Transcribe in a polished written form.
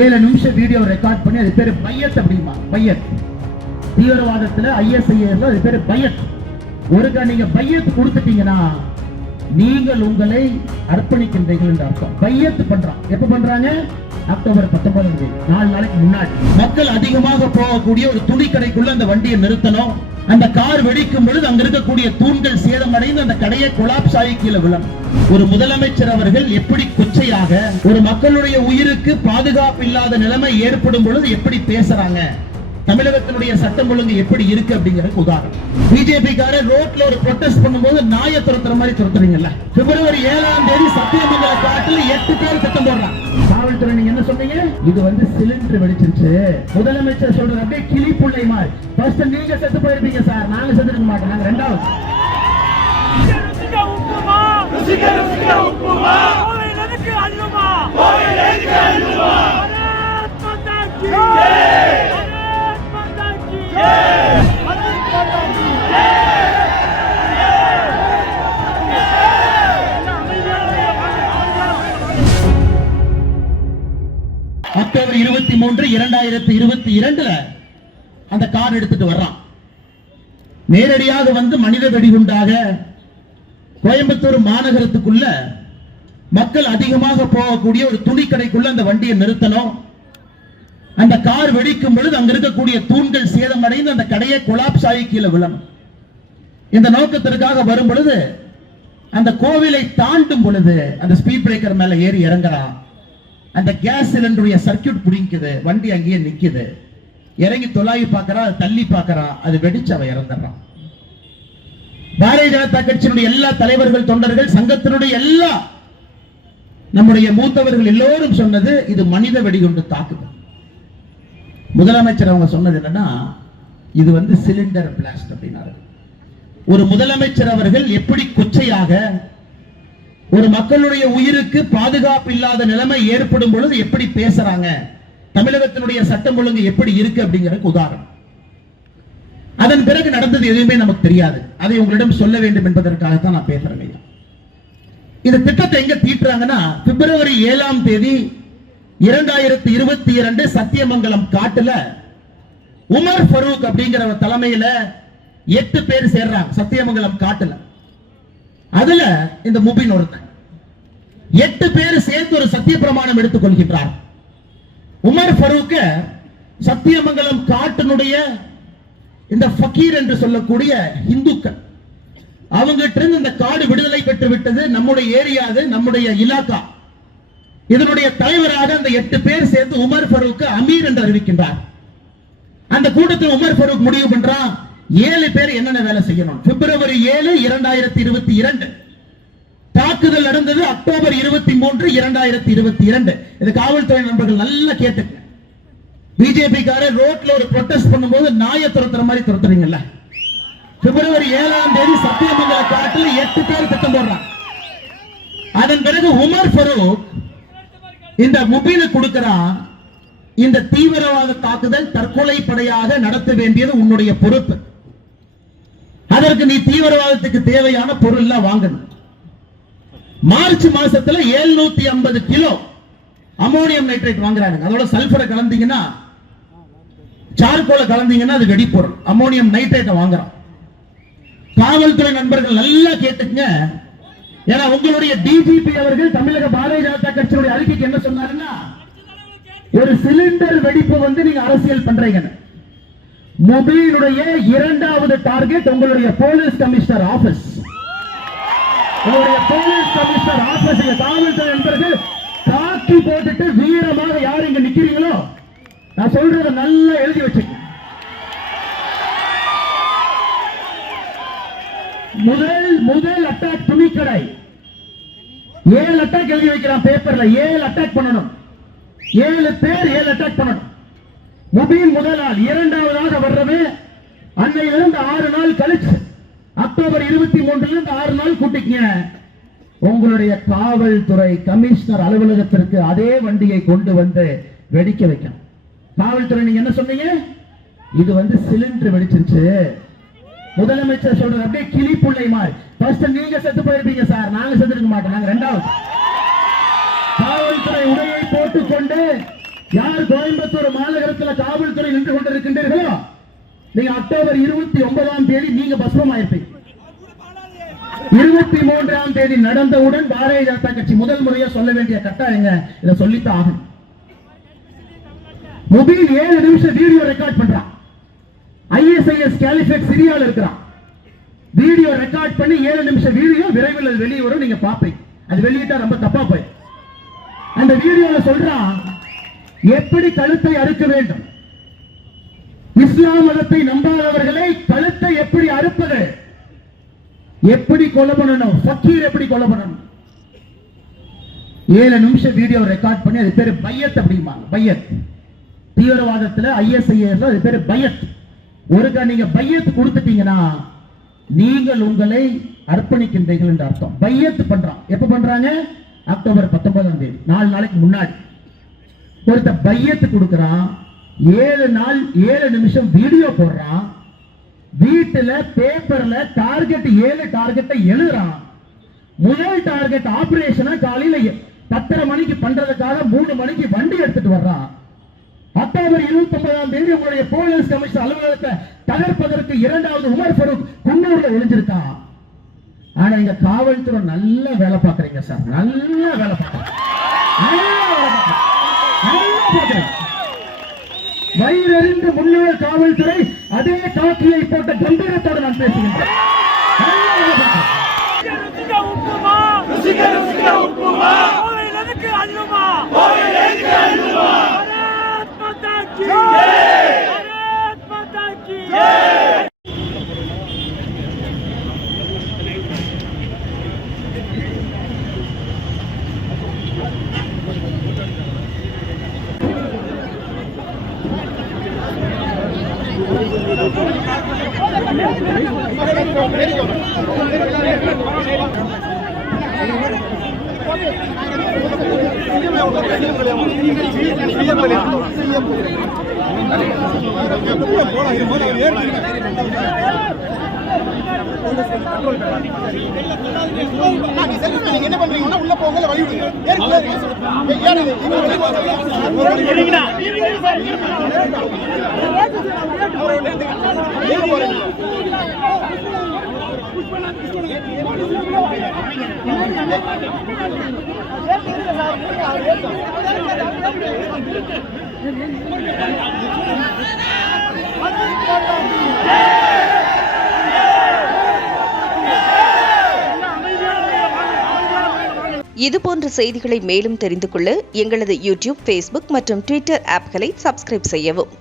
7 நிமிஷம் video record பண்ணி அது பேரு பையத் அப்படிமா. பையத் தீவிரவாதத்துல ISIS அது பேரு பையத். ஒருக்கா நீங்க பையத் கொடுத்துட்டீங்கன்னா நீங்கள் உங்களை அர்ப்பணிக்கின்றீர்கள் என்ற அர்த்தம். பையத் பண்றான். எப்ப பண்றாங்க? அக்டோபர் 19 4 நாளைக்கு முன்னாடி. மக்கள் அதிகமாக போகக்கூடிய ஒரு துணி கடைக்குள்ள அந்த வண்டியை நிறுத்தணும். அந்த கார் வெடிக்கும் பொழுது அங்க இருக்கக்கூடிய தூண்கள் சேதமடைந்து அந்த கடையை கொலாப்ஸ் ஆகி கீழே விழும். ஒரு முதலமைச்சர் அவர்கள் எப்படி கொச்சையாக ஒரு மக்களுடைய உயிருக்கு பாதுகாப்பு இல்லாத நிலைமை ஏற்படும் பொழுது எப்படி பேசுறாங்க, தமிழகத்தினுடைய சட்டம் ஒழுங்கு எப்படி இருக்கு அப்படிங்கிறதுக்கு உதாரணம். பிஜேபி காரர் ரோட்ல ஒரு ப்ரொடெஸ்ட் பண்ணும்போது நாயை துரத்துற மாதிரி துரத்துறீங்கல்ல. பிப்ரவரி 7ஆம் தேதி சத்தியமங்கல காட்டுல 8 பேர் சத்தம் போடுறாங்க. காவல்துறை நீங்க என்ன சொன்னீங்க? இது வந்து சிலிண்டர் வெடிச்சிருச்சு. முதலமைச்சர் சொல்றது அப்படியே கிளி புள்ளை மாதிரி. ஃபர்ஸ்ட் நீங்க செத்து போயிருப்பீங்க சார், நாங்க செத்துக்க மாட்டோம். நாங்க ரெண்டாவது அக்டோபர் 23, 2022 அந்த கார் எடுத்துட்டு வர்றான். நேரடியாக வந்து மனித வெடிகுண்டாக கோயம்புத்தூர் மாநகரத்துக்குள்ள மக்கள் அதிகமாக போகக்கூடிய ஒரு துணி கடைக்குள்ள அந்த வண்டியை நிறுத்தணும். அந்த கார் வெடிக்கும் பொழுது அங்க இருக்கக்கூடிய தூண்கள் சேதமடைந்து அந்த கடையை கொலாப்ஸ் ஆகி கீழே விழணும். இந்த நோக்கத்திற்காக வரும் பொழுது அந்த கோவிலை தாண்டும் பொழுது அந்த ஸ்பீட் பிரேக்கர் மேல ஏறி இறங்குறான். அந்த கேஸ் சிலிண்டருடைய சர்க்கியூட் புடிங்குது. வண்டி அங்கேயே நிக்குது. இறங்கி தொலாவி பார்க்கறா, தள்ளி பார்க்கறா, அது வெடிச்சு அவன் இறந்துடுறான். பாரதிய ஜனதா கட்சியினுடைய எல்லா தலைவர்கள், தொண்டர்கள், சங்கத்தினுடைய எல்லா நம்முடைய மூத்தவர்கள் எல்லோரும் சொன்னது இது மனித வெடிகுண்டு தாக்குதல். முதலமைச்சர் அவங்க சொன்னது என்னன்னா இது வந்து சிலிண்டர் பிளாஸ்ட் அப்படின்னாரு. ஒரு முதலமைச்சர் அவர்கள் எப்படி கொச்சையாக ஒரு மக்களுடைய உயிருக்கு பாதுகாப்பு இல்லாத நிலைமை ஏற்படும் பொழுது எப்படி பேசுறாங்க, தமிழகத்தினுடைய சட்டம் ஒழுங்கு எப்படி இருக்கு அப்படிங்கிறதுக்கு உதாரணம். அதன் பிறகு நடந்தது எதுவுமே நமக்கு தெரியாது. அதை உங்களிடம் சொல்ல வேண்டும் என்பதற்காகத்தான் நான் பேசுறேன். இந்த திட்டத்தை எங்க தீட்டுறாங்கன்னா பிப்ரவரி 7ஆம் தேதி 2022 சத்தியமங்கலம் காட்டுல உமர் ஃபரூக் அப்படிங்கிற தலைமையில 8 பேர் சேர்றாங்க சத்தியமங்கலம் காட்டுல. அதுல இந்த முபின் ஒருத்தன். 8 பேர் சேர்த்து ஒரு சத்திய பிரமாணம் எடுத்துக் கொள்கின்றார். உமர் ஃபரூக் சத்தியமங்கலம் காட்டினுடைய இந்த ஃபக்கீர் என்று சொல்லக்கூடிய இந்துக்கள் அவங்ககிட்ட இருந்து இந்த காடு விடுதலை பெற்று விட்டது, நம்முடைய ஏரியா, நம்முடைய இலாக்கா. இதனுடைய தலைவராக அந்த 8 பேர் சேர்ந்து உமர் ஃபரூக் அமீர் என்று அறிவிக்கின்றார். அந்த கூட்டத்தில் உமர் ஃபரூக் முடிவு பண்றான் 7 பேர் என்னென்ன வேலை செய்யணும். பிப்ரவரி 7, 2022 தாக்குதல் நடந்தது. அக்டோபர் 23, 2022 இது காவல்துறை நண்பர்கள் நல்லா கேட்டுங்க. பிஜேபி காரர் ரோட்ல ஒரு ப்ரொடெஸ்ட் பண்ணும்போது நாயை துரத்துற மாதிரி துரத்துறீங்கல்ல. பிப்ரவரி 7ஆம் தேதி சத்தியமங்கல காட்டுல 8 பேர் திட்டம் போடுறாங்க. அதன் பிறகு உமர் ஃபரூக் இந்த முபீனு கொடுக்கிறான். இந்த தீவிரவாத தாக்குதல் தற்கொலை படையாக நடத்த வேண்டியது உன்னுடைய பொறுப்பு. அதற்கு நீ தீவிரவாதத்துக்கு தேவையான பொருள் எல்லாம் வாங்கணும். மார்ச் மாசத்துல 750 கிலோ அமோனியம் நைட்ரேட் வாங்குறாங்க. அதோட சல்பரை கலந்தீங்கன்னா, சார்கோலை கலந்தீங்கன்னா அது வெடி பொருள். அமோனியம் நைட்ரேட்டை வாங்குறான். காவல்துறை நண்பர்கள் நல்லா கேட்டுங்க. ஏன்னா உங்களுடைய டிஜிபி அவர்கள் தமிழக பாரதிய ஜனதா கட்சியுடைய அறிக்கைக்கு என்ன சொன்னாருன்னா, ஒரு சிலிண்டர் வெடிப்பு வந்து நீங்க அரசியல் பண்றீங்க. முபீனுடைய 2வது டார்கெட் உங்களுடைய போலீஸ் கமிஷனர் ஆபீஸ். உங்களுடைய போலீஸ் கமிஷனர் ஆபீஸ் காவல்துறை நண்பர்கள் காக்கி போட்டுட்டு வீரமாக யார் இங்க நிக்கிறீங்களோ, நான் சொல்றத நல்லா எழுதி வச்சுக்க. முதல் அட்டாக் துணிக்கடை. 7 அட்டாக் எழுதி வைக்கிறான் பேப்பர்ல. 7 அட்டாக் பண்ணணும். 7 பேர் 7 அட்டாக் பண்ணணும். முபீன் முதல் நாள். 2வதாக வர்றது அன்னையிலிருந்து 6 நாள் கழிச்சு அக்டோபர் 23 6 நாள் கூட்டிக்கங்க. உங்களுடைய காவல்துறை கமிஷனர் அலுவலகத்திற்கு அதே வண்டியை கொண்டு வந்து வெடிக்க வைக்கணும். காவல்துறை நீங்க என்ன சொன்னீங்க? இது வந்து சிலிண்டர் வெடிச்சிருச்சு. முதலமைச்சர் சொல்றது அப்படியே கிளி புள்ளை மாதிரி. ஃபர்ஸ்ட் நீங்க செத்து போயிருப்பீங்க சார், நாங்க செத்துக்க மாட்டோம். நாங்க ரெண்டாவது. காவல்துறை உடையை போட்டுக்கொண்டு யார் கோயம்புத்தூர் மாநகரத்தில் காவல்துறை நின்று கொண்டிருக்கின்றீர்களோ நீங்க அக்டோபர் 29ஆம் தேதி நீங்க பஸ்மமாயிருப்பீங்க. 23ஆம் தேதி நடந்தவுடன் பாரதிய ஜனதா கட்சி முதல் முறையா சொல்ல வேண்டிய கட்டாயங்க, இதை சொல்லித்தான் ஆகும். மொபைல் 7 நிமிஷம் வீடியோ ரெக்கார்ட் பண்றான். ISIS கேலிஃபேட் சிரியால இருக்கிறான். வீடியோ ரெக்கார்ட் பண்ணி 7 நிமிஷம் வீடியோ விரைவில் வெளியே வரும், நீங்க பாப்பீங்க. அது வெளியிட்டா ரொம்ப தப்பா போய் அந்த வீடியோல சொல்றான் எப்படி கழுத்தை அறுக்க வேண்டும், இஸ்லாம் மதத்தை நம்பாதவர்களை கழுத்தை எப்படி அறுப்பது, எப்படி கொலை பண்ணணும், ஃபக்கீர் எப்படி கொலை பண்ணணும். 7 நிமிஷம் வீடியோ ரெக்கார்ட் பண்ணி அது பேரு பையத் அப்படிம்பாங்க. பையத் தீவிரவாதத்துல ISIS அது பேரு பையத். ஒருக்கா நீங்க பையத் கொடுத்துட்டீங்கன்னா நீங்கள் உங்களை அர்ப்பணிக்கின்றீர்கள் என்று அர்த்தம். பையத் பண்றான். எப்ப பண்றாங்க? அக்டோபர் 19ஆம் தேதி, 4 நாளைக்கு முன்னாடி ஒருத்த பையத்து கொடுக்கிறான். 7 நாள் 7 நிமிஷம் வீடியோ போடுறான். வீட்டுல பேப்பர்ல டார்கெட் 7 டார்கெட்டை எழுதுறான். முதல் டார்கெட் ஆபரேஷனை காலையில 10:30 மணிக்கு பண்றதுக்காக 3 மணிக்கு வண்டி எடுத்துட்டு வர்றான். அக்டோபர் 29ஆம் தேதி உங்களுடைய போலீஸ் கமிஷனர் அலுவலகத்தை தகர்ப்பதற்கு 2வது உமர் ஃபரூக் குன்னூர்ல ஒளிஞ்சிருக்கான். ஆனா இங்க காவல்துறை நல்ல வேலை பார்க்கறீங்க சார், நல்ல வேலை பார்க்கறீங்க. வயிறறிந்து முன்னாள் காவல்துறை அதே காக்கியை போட்ட கம்பீரத்தோடு நான் பேசுகின்றேன். என்ன பண்றீங்கன்னா உள்ள போங்க, வழி விடுங்க. இதுபோன்ற செய்திகளை மேலும் தெரிந்து கொள்ள எங்களது யூடியூப், Facebook மற்றும் Twitter ஆப்களை சப்ஸ்கிரைப் செய்யவும்.